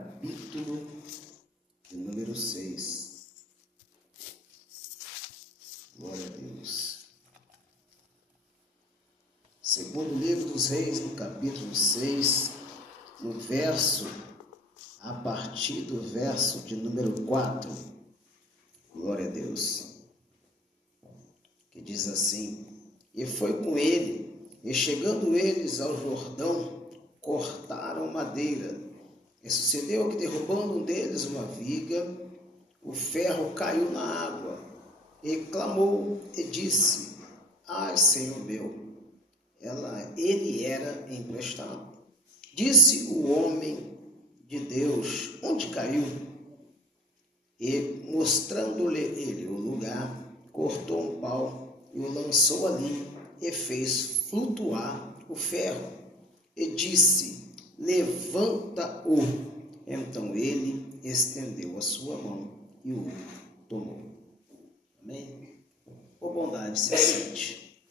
capítulo de número 6. Glória a Deus. Segundo livro dos Reis, no capítulo 6, a partir do verso de número 4. Glória a Deus. Que diz assim: E foi com ele, e chegando eles ao Jordão, cortaram madeira. E sucedeu que, derrubando um deles uma viga, o ferro caiu na água, e clamou e disse: Ai, Senhor meu! Ele era emprestado. Disse o homem de Deus: Onde caiu? E, mostrando-lhe ele o lugar, cortou um pau e o lançou ali, e fez flutuar o ferro. E disse: Levanta-o. Então ele estendeu a sua mão e o tomou. Amém? Por bondade, se sente.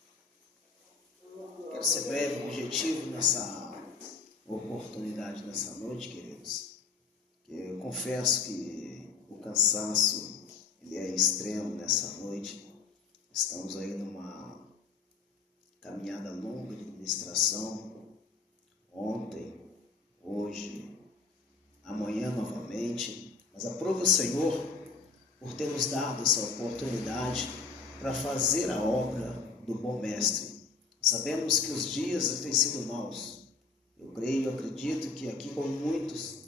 Quero ser breve e objetivo nessa oportunidade, nessa noite, queridos. Eu confesso que o cansaço ele é extremo nessa noite. Estamos aí numa caminhada longa de ministração. Ontem, hoje, amanhã novamente. Mas aprove o Senhor por ter nos dado essa oportunidade para fazer a obra do bom mestre. Sabemos que os dias têm sido maus. Eu creio, acredito que aqui com muitos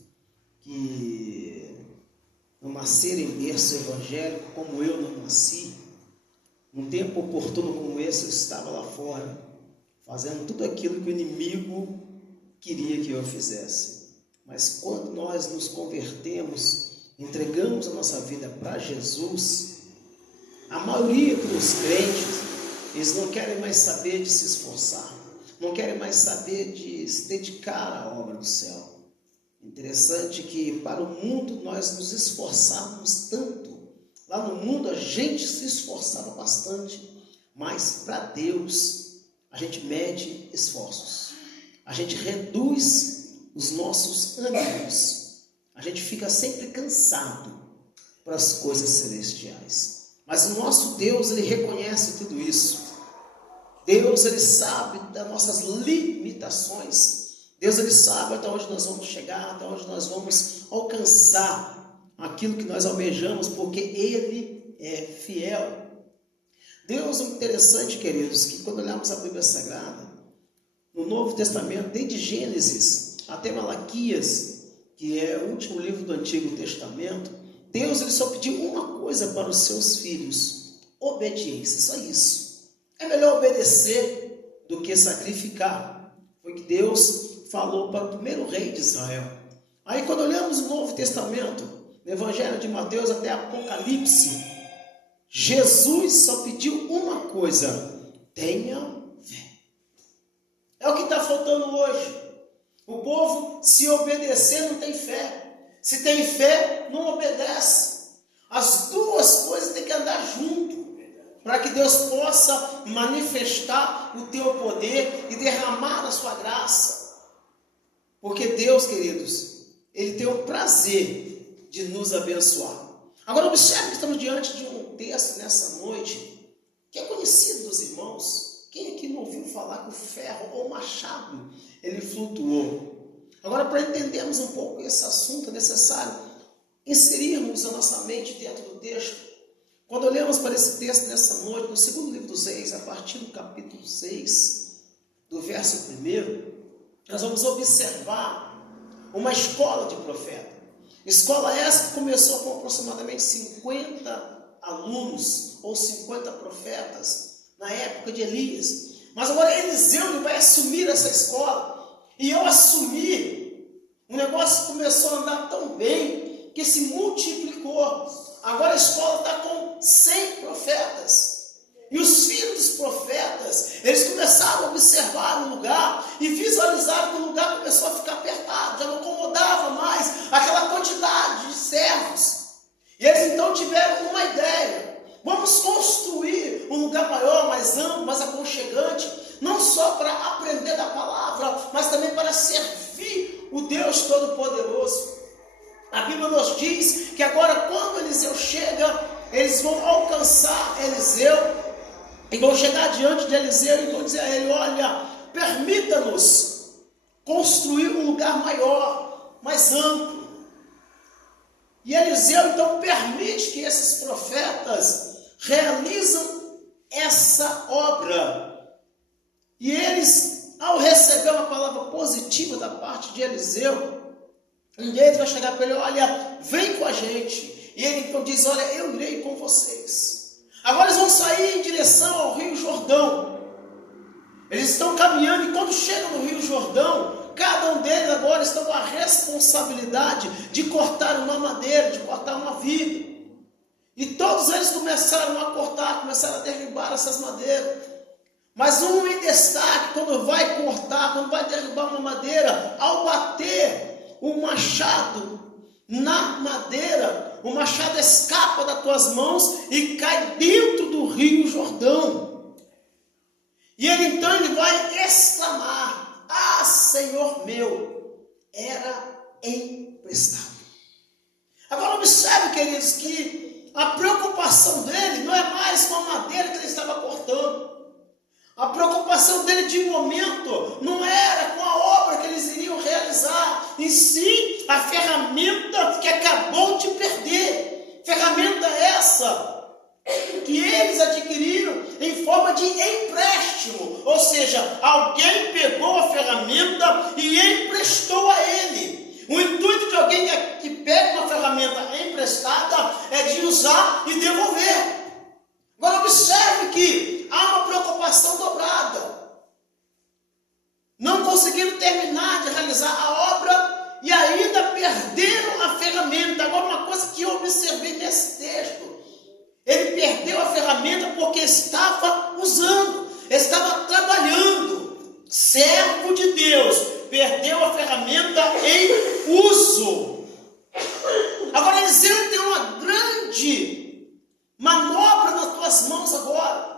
que não nasceram em berço evangélico, como eu não nasci, num tempo oportuno como esse, eu estava lá fora, fazendo tudo aquilo que o inimigo queria que eu fizesse. Mas quando nós nos convertemos, entregamos a nossa vida para Jesus, a maioria dos crentes, eles não querem mais saber de se esforçar, não querem mais saber de se dedicar à obra do céu. Interessante que para o mundo nós nos esforçávamos tanto. Lá no mundo a gente se esforçava bastante, mas para Deus a gente mede esforços. A gente reduz os nossos ânimos. A gente fica sempre cansado para as coisas celestiais. Mas o nosso Deus, Ele reconhece tudo isso. Deus, Ele sabe das nossas limitações. Deus, Ele sabe até onde nós vamos chegar, até onde nós vamos alcançar aquilo que nós almejamos, porque Ele é fiel. Deus, é interessante, queridos, que quando olhamos a Bíblia Sagrada, no Novo Testamento, desde Gênesis até Malaquias, que é o último livro do Antigo Testamento, Deus ele só pediu uma coisa para os seus filhos: obediência, só isso. É melhor obedecer do que sacrificar. Foi o que Deus falou para o primeiro rei de Israel. Aí quando olhamos o Novo Testamento, no Evangelho de Mateus até Apocalipse, Jesus só pediu uma coisa: tenha fé. É o que está faltando hoje. O povo, se obedecer, não tem fé. Se tem fé, não obedece. As duas coisas têm que andar junto, para que Deus possa manifestar o teu poder e derramar a sua graça. Porque Deus, queridos, Ele tem o prazer de nos abençoar. Agora observe que estamos diante de um texto nessa noite, que é conhecido dos irmãos. Quem aqui não ouviu falar que o ferro ou o machado, ele flutuou? Agora, para entendermos um pouco esse assunto, é necessário inserirmos a nossa mente dentro do texto. Quando olhamos para esse texto nessa noite, no segundo livro dos Reis, a partir do capítulo 6, do verso 1, nós vamos observar uma escola de profeta. Escola essa que começou com aproximadamente 50 alunos, ou 50 profetas, na época de Elias. Mas agora Eliseu vai assumir essa escola. E ao assumir, o negócio começou a andar tão bem que se multiplicou. Agora a escola está com 100 profetas. E os filhos dos profetas, eles começaram a observar o lugar e visualizaram que o lugar começou a ficar apertado, já não acomodava mais aquela quantidade de servos. E eles então tiveram uma ideia: vamos construir um lugar maior, mais amplo, mais aconchegante, não só para aprender da palavra, mas também para servir o Deus Todo-Poderoso. A Bíblia nos diz que agora quando Eliseu chega, eles vão alcançar Eliseu e vão chegar diante de Eliseu e vão dizer a ele: olha, permita-nos construir um lugar maior, mais amplo. E Eliseu então permite que esses profetas realizam essa obra. E eles, ao receber uma palavra positiva da parte de Eliseu, um deles vai chegar para ele: olha, vem com a gente. E ele então diz: olha, eu irei com vocês. Agora eles vão sair em direção ao Rio Jordão. Eles estão caminhando e quando chegam no Rio Jordão, cada um deles agora está com a responsabilidade de cortar uma madeira, de cortar uma viga. E todos eles começaram a cortar, começaram a derrubar essas madeiras. Mas um em destaque, quando vai cortar, quando vai derrubar uma madeira, ao bater o machado na madeira, o machado escapa das tuas mãos e cai dentro do Rio Jordão. E ele então vai exclamar: ah, Senhor meu, era emprestado. Agora observe, queridos, que a preocupação dele não é mais com a madeira que ele estava cortando. A preocupação dele de momento não era com a obra que eles iriam realizar, em si a ferramenta que acabou de perder. Ferramenta essa que eles adquiriram em forma de empréstimo, ou seja, alguém pegou a ferramenta e emprestou a ele. O intuito de alguém que pega uma ferramenta emprestada é de usar e devolver. Agora observe que há uma preocupação dobrada. Não conseguiram terminar de realizar a obra e ainda perderam a ferramenta. Agora uma coisa que eu observei nesse texto: ele perdeu a ferramenta porque estava usando, estava trabalhando. Servo de Deus, perdeu a ferramenta em uso. Agora Eliseu tem uma grande manobra nas tuas mãos agora.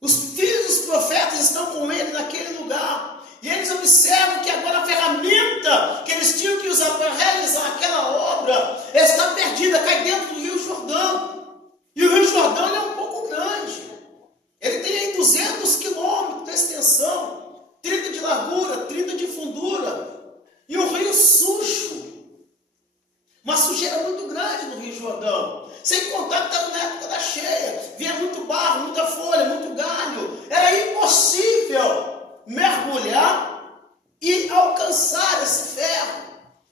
Os filhos dos profetas estão com ele naquele lugar. E eles observam que agora a ferramenta que eles tinham que usar para realizar aquela obra está perdida, cai dentro do Rio Jordão. E o Rio Jordão é um pouco grande. Ele tem aí 200 quilômetros de extensão, 30 de largura, 30 de fundura. E o rio sujo. Uma sujeira muito grande no Rio Jordão. Sem contar que estava na época da cheia. Vinha muito barro, muita folha, muito galho. Era impossível mergulhar e alcançar esse ferro.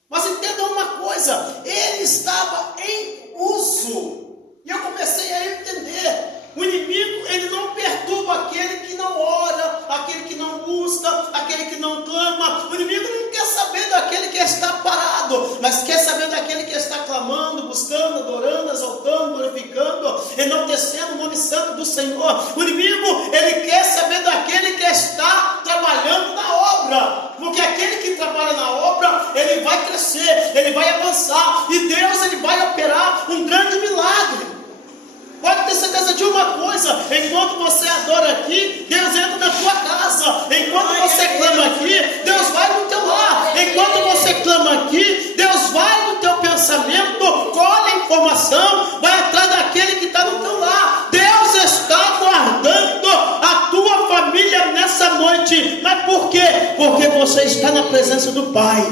Mas entenda uma coisa: ele estava em uso. E eu comecei a entender. O inimigo, ele não perturba aquele que não ora, aquele que não busca, aquele que não clama. O inimigo não quer saber daquele que está parado, mas quer saber daquele que está clamando, buscando, adorando, exaltando, glorificando, enaltecendo o nome santo do Senhor. O inimigo, ele quer saber daquele que está trabalhando na obra, porque aquele que trabalha na obra, ele vai crescer, ele vai avançar, e Deus, ele vai operar um grande milagre. Pode ter certeza de uma coisa: enquanto você adora aqui, Deus entra na tua casa. Enquanto você clama aqui, Deus vai no teu lar. Enquanto você clama aqui, Deus vai no teu pensamento, colhe a informação, vai atrás daquele que está no teu lar. Deus está guardando a tua família nessa noite. Mas por quê? Porque você está na presença do Pai.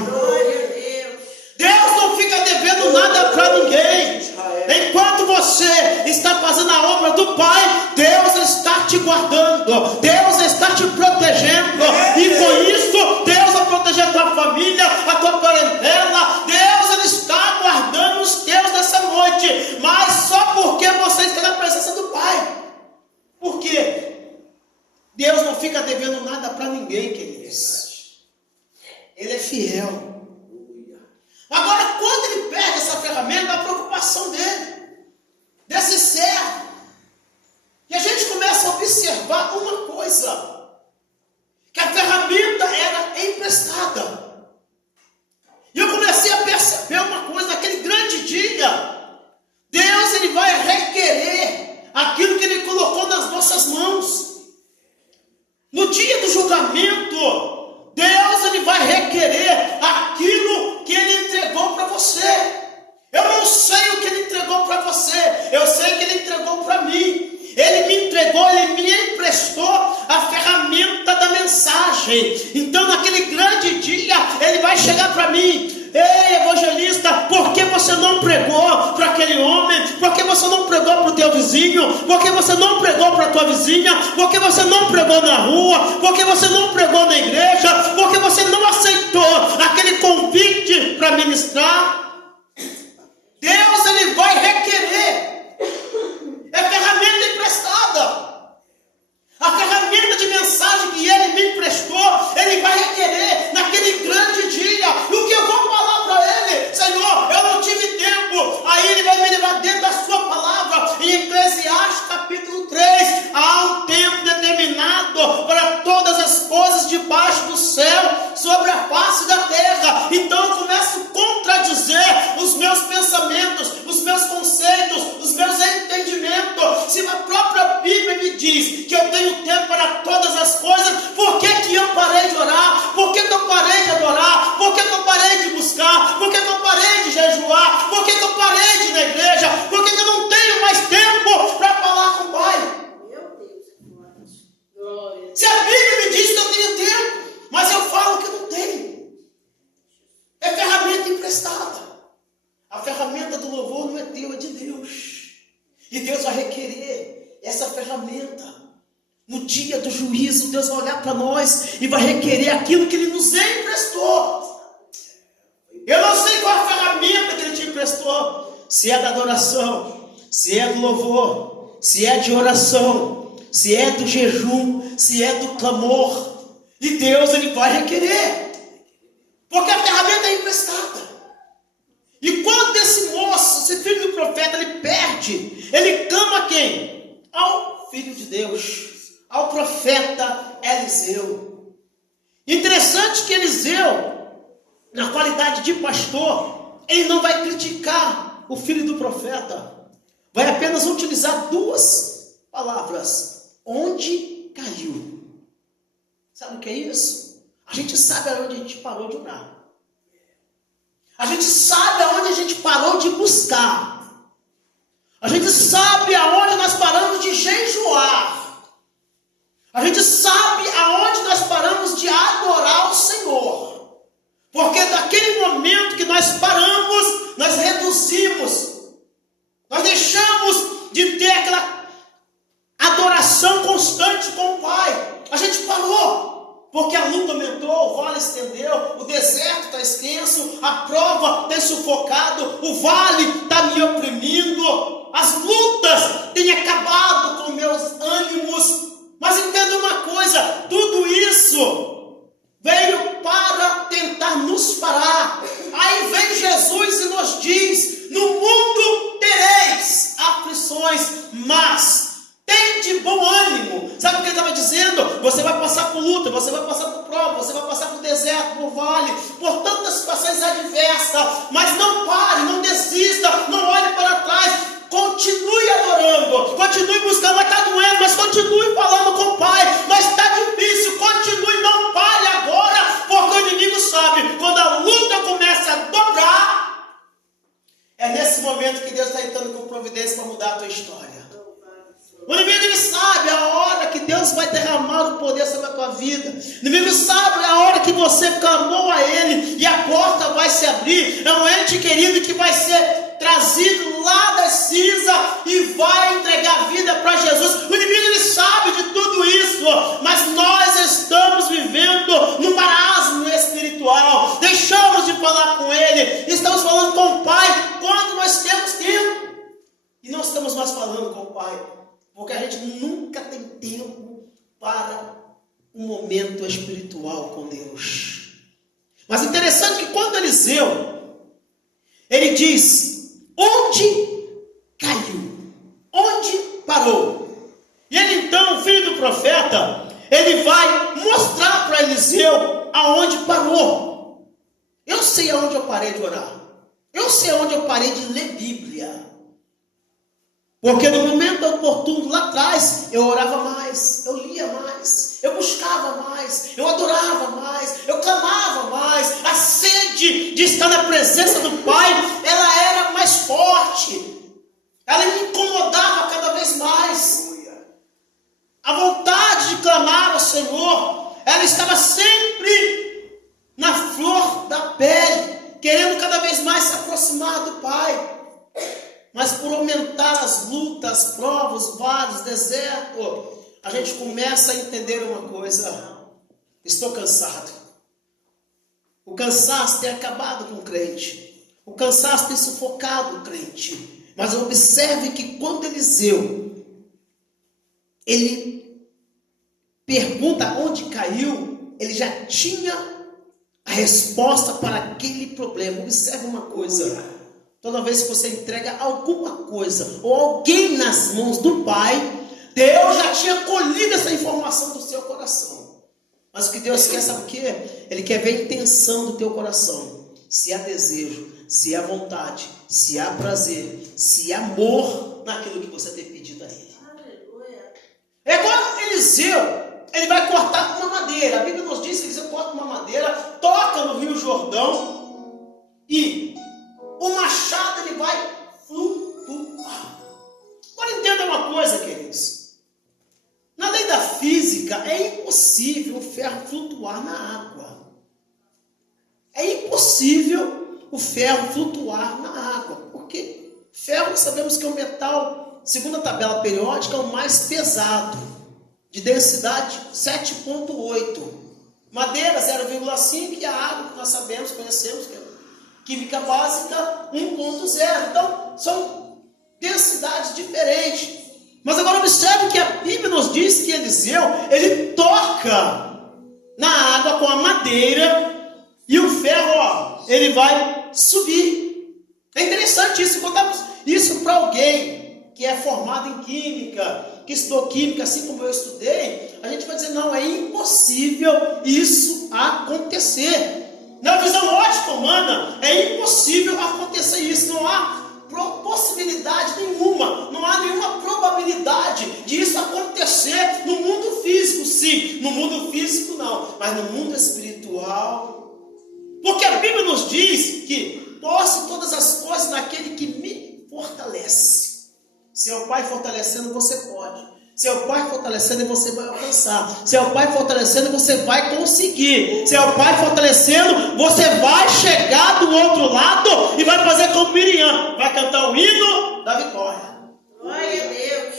Deus não fica devendo nada para ninguém. Enquanto você está fazendo a obra do Pai, Deus está te guardando, Deus está te protegendo, e com isso Deus vai proteger a tua família, a tua parentela. Deus, ele está guardando os teus nessa noite, mas só porque você está na presença do Pai. Por quê? Deus não fica devendo nada para ninguém, queridos. Ele é fiel. Agora, quando ele pega essa ferramenta, a preocupação dele, desse servo, e a gente começa a observar uma coisa, que a ferramenta era emprestada. E eu comecei a perceber uma coisa: naquele grande dia, Deus, ele vai requerer aquilo que ele colocou nas nossas mãos. No dia do julgamento, Deus, ele vai requerer aquilo que ele entregou para você. para mim: ei, evangelista, por que você não pregou para aquele homem? Por que você não pregou para o teu vizinho? Por que você não pregou para a tua vizinha? Por que você não pregou na rua? Por que você não pregou na igreja? Por que você não aceitou aquele convite para ministrar? Deus, Ele vai requerer. É ferramenta emprestada. A ferramenta de mensagem que Ele me emprestou, Ele vai requerer naquele grande dia. E o que eu vou falar para Ele? Senhor, eu não tive tempo. Aí Ele vai me levar dentro da sua palavra. Em Eclesiastes capítulo 3, há um tempo determinado para todas as coisas debaixo do céu, sobre a face da terra. Então eu começo a contradizer os meus pensamentos, os meus conceitos, os meus entendimentos. Se a própria Bíblia me diz que eu tenho tempo para todas as coisas, por que que eu parei de orar? Por que que eu parei de adorar? Por que que eu parei de buscar? Por que que eu parei de jejuar? Por que que eu parei de ir na igreja? Por que que eu não tenho mais tempo para falar com o Pai? Se a Bíblia me diz que eu tenho tempo, mas eu falo que não tenho. É ferramenta emprestada. A ferramenta do louvor não é teu, é de Deus. E Deus vai requerer essa ferramenta. No dia do juízo, Deus vai olhar para nós e vai requerer aquilo que Ele nos emprestou. Eu não sei qual é a ferramenta que Ele te emprestou. Se é da adoração, se é do louvor, se é de oração, se é do jejum, se é do clamor. E Deus, Ele vai requerer. Porque a ferramenta é emprestada. E quando esse moço, esse filho do profeta, ele perde, ele clama a quem? Ao Filho de Deus, ao profeta Eliseu. Interessante que Eliseu, na qualidade de pastor, ele não vai criticar o filho do profeta. Vai apenas utilizar duas palavras: onde caiu. Sabe o que é isso? A gente sabe aonde a gente parou de orar. A gente sabe aonde a gente parou de buscar. A gente sabe aonde nós paramos de jejuar. A gente sabe aonde nós paramos de adorar o Senhor. Porque naquele momento que nós paramos, nós reduzimos. Nós deixamos de ter aquela adoração constante com o Pai. A gente parou. Porque a luta aumentou, o vale estendeu, o deserto está extenso, a prova tem sufocado, o vale está me oprimindo, as lutas têm acabado com meus ânimos. Mas entenda uma coisa, tudo isso veio para tentar nos parar. Aí vem Jesus e nos diz: no mundo tereis aflições, mas tem de bom ânimo. Sabe o que ele estava dizendo? Você vai passar por luta, você vai passar por prova, você vai passar por deserto, por vale, por tantas situações adversas. Mas não pare, não desista, não olhe para trás. Continue adorando, continue buscando. Mas está doendo, mas continue falando com o Pai. Mas está difícil, continue, não pare agora. Porque o inimigo sabe, quando a luta começa a dobrar, é nesse momento que Deus está entrando com providência para mudar a tua história. O inimigo, ele sabe a hora que Deus vai derramar o poder sobre a tua vida. O inimigo sabe a hora que você clamou a Ele e a porta vai se abrir. É um ente querido que vai ser trazido lá das cinzas e vai entregar a vida para Jesus. O inimigo, ele sabe de tudo isso, mas nós estamos vivendo num marasmo espiritual. Deixamos de falar com Ele, estamos falando com o Pai quando nós temos tempo. E não estamos mais falando com o Pai. Porque a gente nunca tem tempo para um momento espiritual com Deus. Mas interessante que quando Eliseu, ele diz: onde caiu? Onde parou? E ele então, o filho do profeta, ele vai mostrar para Eliseu aonde parou. Eu sei aonde eu parei de orar. Eu sei aonde eu parei de ler Bíblia. Porque no momento oportuno lá atrás, eu orava mais, eu lia mais, eu buscava mais, eu adorava mais, eu clamava mais. A sede de estar na presença do Pai, ela era mais forte. Ela me incomodava cada vez mais. A vontade de clamar ao Senhor, ela estava sempre na flor da pele. aproximar do Pai. Mas por aumentar as lutas, as provas, os vales, deserto, a gente começa a entender uma coisa. Estou cansado. O cansaço tem acabado com o crente. O cansaço tem sufocado o crente. Mas observe que quando Eliseu, ele pergunta onde caiu, ele já tinha a resposta para aquele problema. Observe uma coisa. Toda vez que você entrega alguma coisa ou alguém nas mãos do Pai, Deus já tinha colhido essa informação do seu coração. Mas o que Deus quer, sabe o que? Ele quer ver a intenção do teu coração. Se há desejo, se há vontade, se há prazer, se há amor naquilo que você tem pedido a Ele. Aleluia. É igual Eliseu, ele vai cortar uma madeira. A Bíblia nos diz que Eliseu corta uma madeira, toca no Rio Jordão e o machado ele vai flutuar. Agora entenda uma coisa, queridos. Na lei da física, é impossível o ferro flutuar na água. É impossível o ferro flutuar na água. Porque ferro, sabemos que é um metal, segundo a tabela periódica, é o mais pesado. De densidade 7,8. Madeira 0,5 e a água, que nós sabemos, conhecemos, que é química básica 1,0. Então, são densidades diferentes. Mas agora observe que a Bíblia nos diz que Eliseu, ele toca na água com a madeira e o ferro, ele vai subir. É interessante isso. Contamos isso para alguém que é formado em química, que estudou química, assim como eu estudei, a gente vai dizer, não, é impossível isso acontecer. Na visão ótica humana, é impossível acontecer isso. Não há possibilidade nenhuma, não há nenhuma probabilidade de isso acontecer no mundo físico, sim, no mundo físico não, mas no mundo espiritual, porque a Bíblia nos diz que posso todas as coisas naquele que me fortalece. Se é o Pai fortalecendo, você pode. Se é o Pai fortalecendo, você vai alcançar. Se é o Pai fortalecendo, você vai conseguir. Se é o Pai fortalecendo, você vai chegar do outro lado e vai fazer como Miriam. Vai cantar o hino da vitória. Glória a Deus.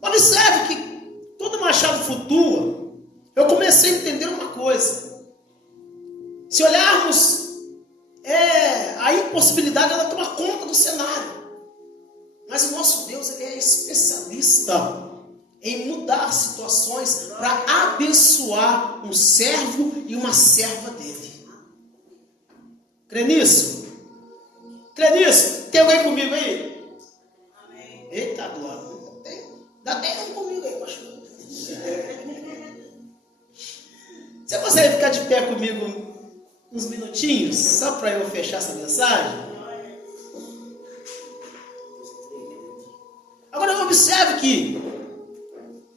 Observe que todo machado flutua. Eu comecei a entender uma coisa. Se olharmos, a impossibilidade ela toma conta do cenário. Mas o nosso Deus ele é especialista em mudar situações para abençoar um servo e uma serva dele. Crê nisso? Crê nisso? Tem alguém comigo aí? Amém. Eita glória. Dá até um comigo aí, pastor. Você consegue ficar de pé comigo uns minutinhos, só para eu fechar essa mensagem? Agora observe que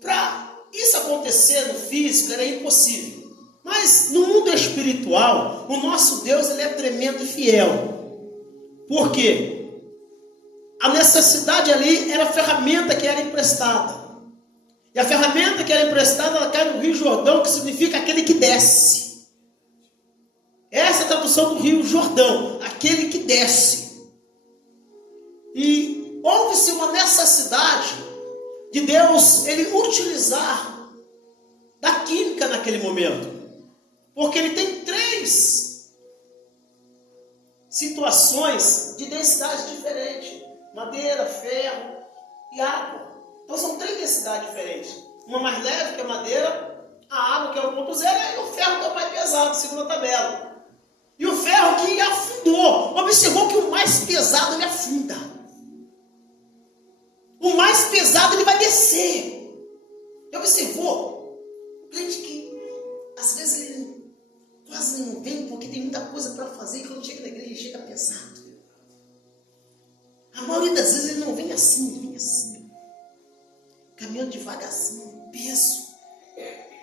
para isso acontecer no físico era impossível. Mas no mundo espiritual, o nosso Deus ele é tremendo e fiel. Por quê? A necessidade ali era a ferramenta que era emprestada. E a ferramenta que era emprestada, ela cai no Rio Jordão, que significa aquele que desce. Essa é a tradução do Rio Jordão, aquele que desce. E houve-se uma necessidade de Deus ele utilizar da química naquele momento. Porque ele tem 3 situações de densidade diferente. Madeira, ferro e água. Então são 3 densidades diferentes. Uma mais leve, que é a madeira, a água, que é o 1,0, e o ferro, que é o mais pesado, segundo a tabela. E o ferro que afundou. Observou que o mais pesado ele afunda. O mais pesado ele vai descer. Já observou? O crente que às vezes ele quase não vem porque tem muita coisa para fazer e quando chega na igreja ele chega pesado. A maioria das vezes ele não vem assim, ele vem assim. Caminhando devagarzinho, peso.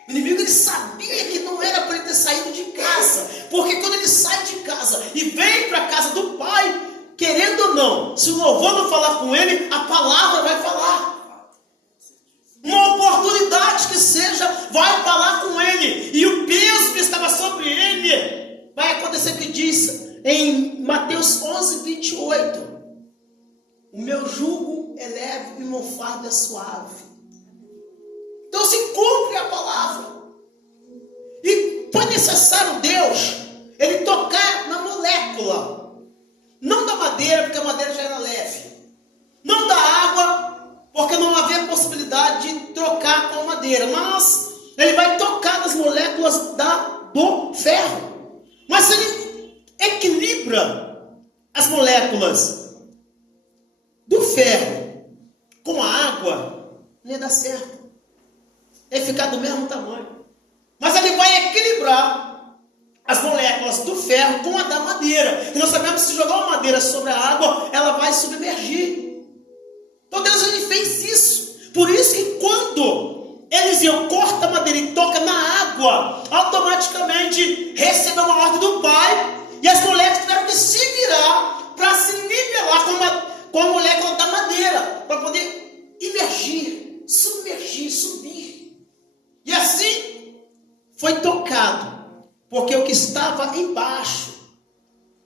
O inimigo ele sabia que não era para ele ter saído de casa. Porque quando ele sai de casa e vem para a casa do Pai, querendo ou não, se o louvor não falar com ele, a palavra vai falar. Uma oportunidade que seja, vai falar com ele. E o peso que estava sobre ele, vai acontecer que diz, em Mateus 11, 28. O meu jugo é leve e o meu fardo é suave. Então se cumpre a palavra. E foi necessário Deus, Ele tocar na molécula. Não da madeira, porque a madeira já era leve. Não da água, porque não havia possibilidade de trocar com a madeira. Mas Ele vai tocar nas moléculas do ferro. Mas Ele equilibra as moléculas do ferro com a água, não ia dar certo. Ia ficar do mesmo tamanho. Mas Ele vai equilibrar as moléculas do ferro com a da madeira. E nós sabemos que se jogar uma madeira sobre a água, ela vai submergir. Então Deus, Ele fez isso. Por isso que quando Eliseu corta a madeira e toca na água, automaticamente recebeu uma ordem do Pai, e as moléculas tiveram que se virar para se nivelar com a molécula da madeira, para poder imergir, submergir, subir. E assim foi tocado, porque o que estava embaixo,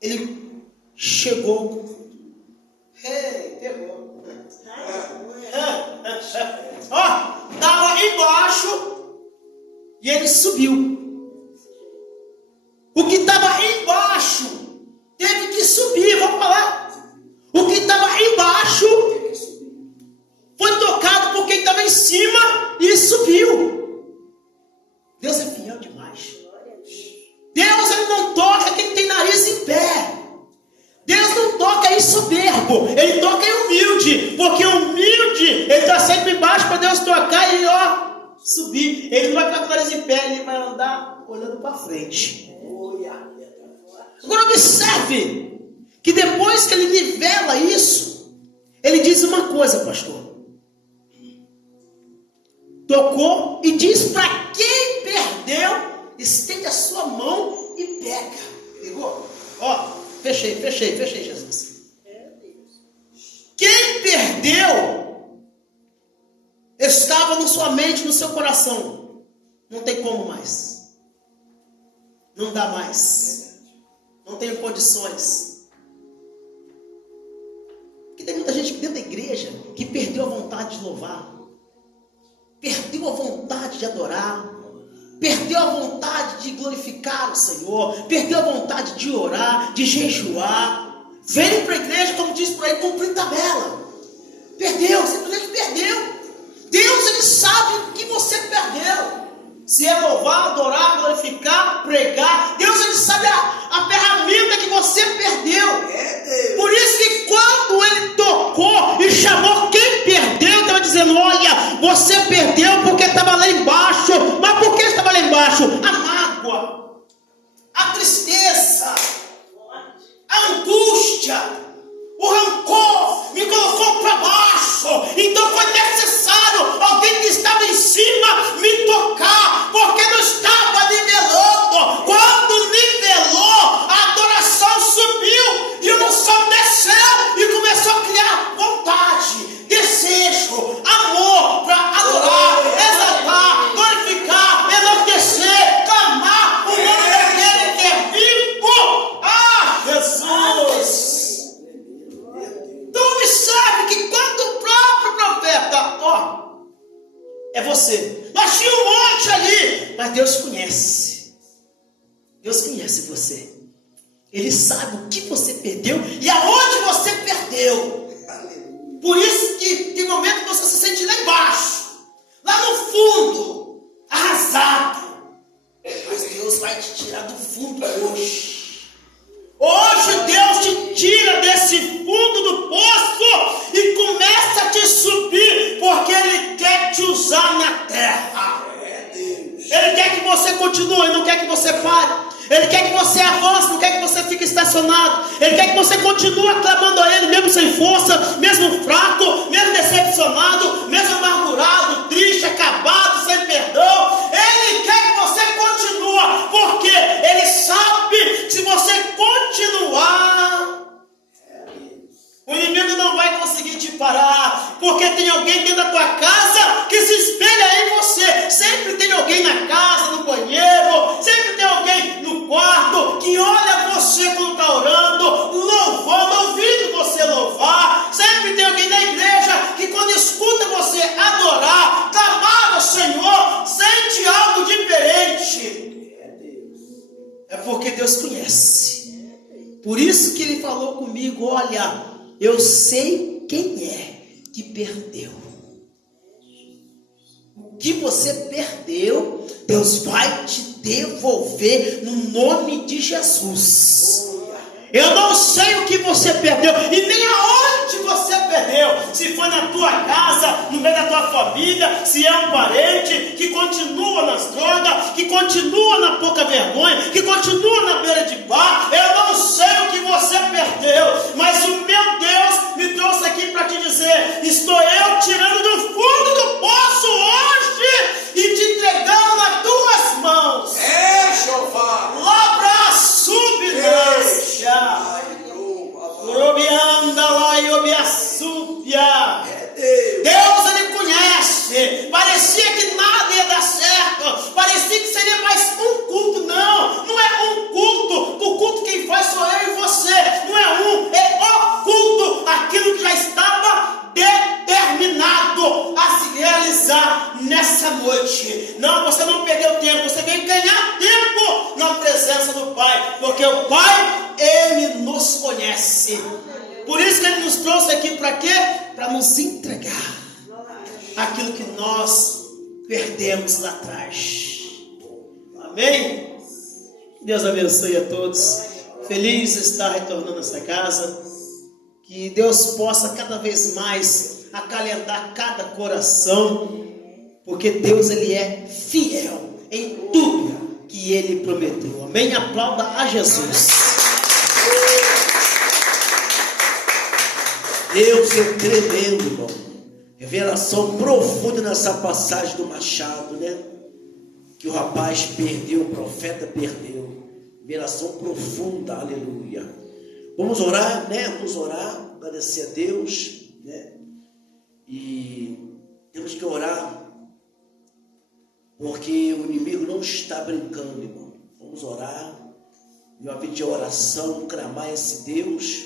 ele chegou. Pegou. Estava embaixo e ele subiu. O que estava embaixo teve que subir. Vamos falar. O que estava embaixo foi tocado por quem estava em cima e subiu. Deus é fiel demais. Deus, Ele não toca quem tem nariz em pé. Deus não toca em soberbo. Ele toca em humilde. Porque humilde, ele está sempre embaixo para Deus tocar e subir. Ele não vai ficar com o nariz em pé, ele vai andar olhando para frente. Agora observe que depois que ele nivela isso, ele diz uma coisa, pastor. Tocou e diz para quem perdeu, estende a sua mão e pega. Pegou? Fechei, Jesus. Quem perdeu estava na sua mente, no seu coração. Não tem como mais. Não dá mais. Não tenho condições. Porque tem muita gente dentro da igreja que perdeu a vontade de louvar. Perdeu a vontade de adorar. Perdeu a vontade de glorificar o Senhor. Perdeu a vontade de orar, de jejuar. Vem para a igreja, como diz por aí, cumprir tabela. Perdeu, simplesmente perdeu. Deus, Ele sabe o que você perdeu. Se é louvar, adorar, glorificar, pregar. Deus, Ele sabe a ferramenta que você perdeu. Por isso que quando Ele tocou e chamou quem perdeu, estava dizendo, olha, você perdeu porque estava lá embaixo. Mas por que estava lá embaixo? A mágoa, a tristeza, a angústia, o rancor me colocou para baixo. Então foi necessário alguém que estava em cima me tocar, porque não estava nivelando. Quando nivelou, a adoração subiu e o som desceu e começou a criar vontade, desejo, amor para adorar, exaltar, glorificar, enaltecer, clamar o nome daquele que é vivo. Jesus! Então observe que quando o próprio profeta, é você. Mas tinha um monte ali. Mas Deus conhece. Deus conhece você. Ele sabe o que você perdeu e aonde você perdeu. Por isso que tem momento que você se sente lá embaixo, lá no fundo, arrasado. Mas Deus vai te tirar do fundo hoje. Hoje Deus te tira desse fundo do poço e começa a te subir, porque Ele quer te usar na terra. Ele quer que você continue, Ele não quer que você pare. Ele quer que você avance, não quer que você fique estacionado. Ele quer que você continue clamando a Ele, mesmo sem força, mesmo fraco, mesmo decepcionado, mesmo amargurado, triste, acabado, sem perdão. Ele quer que você continue, porque Ele sabe que se você continuar, o inimigo não vai conseguir te parar, porque tem alguém dentro da tua casa que se espelha em você. Sempre tem alguém na casa, no banheiro, sempre tem alguém no quarto que olha você quando está orando. Por isso que ele falou comigo: olha, eu sei quem é que perdeu. O que você perdeu, Deus vai te devolver no nome de Jesus. Eu não sei o que você perdeu e nem aonde você perdeu. Se foi na tua casa, no meio da tua família, se é um parente que continua nas drogas, que continua na pouca vergonha, que continua na beira de bar. Eu não sei o que você perdeu, mas o meu Deus me trouxe aqui para te dizer: estou eu tirando do fundo do poço hoje e te entregando nas tuas mãos. Lá para a substância. Deus, ele conhece. Parecia que nada ia dar certo, parecia que seria mais um culto. Não é um culto. O culto quem faz sou eu e você. Não é o culto, aquilo que já estava determinado a se realizar nessa noite. Não, você não perdeu tempo, você veio ganhar tempo na presença do Pai, porque o Pai, ele nos conhece. Por isso que ele nos trouxe aqui para quê? Para nos entregar aquilo que nós perdemos lá atrás. Amém? Deus abençoe a todos. Feliz estar retornando a esta casa. Que Deus possa cada vez mais acalentar cada coração, porque Deus, ele é fiel em tudo que ele prometeu. Amém? Aplauda a Jesus. Deus é tremendo, irmão. Revelação profunda nessa passagem do Machado, né? Que o rapaz perdeu, o profeta perdeu. Revelação profunda, aleluia. Vamos orar, né? Vamos orar, agradecer a Deus, né? E temos que orar, porque o inimigo não está brincando, irmão. Vamos orar, e uma vida de oração, clamar esse Deus,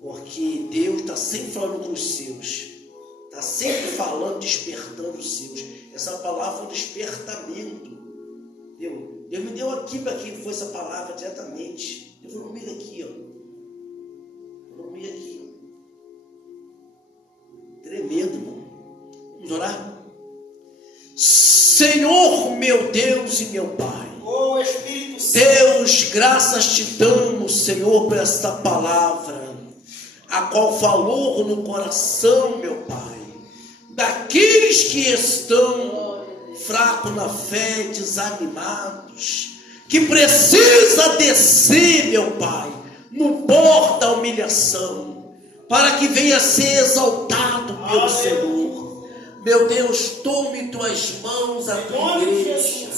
porque Deus está sempre falando com os seus, está sempre falando, despertando os seus. Essa palavra é um despertamento. Deus me deu aqui para quem foi essa palavra diretamente. Deus falou comigo aqui, ó. Falou comigo aqui. Tremendo, irmão. Vamos orar? Senhor, meu Deus e meu Pai. Oh, Espírito Santo. Deus, graças te damos, Senhor, por esta palavra, a qual falou no coração, meu Pai, daqueles que estão fracos na fé, desanimados, que precisa descer, meu Pai, no pó da humilhação, para que venha ser exaltado pelo Senhor. Meu Deus, tome tuas mãos a tua igreja.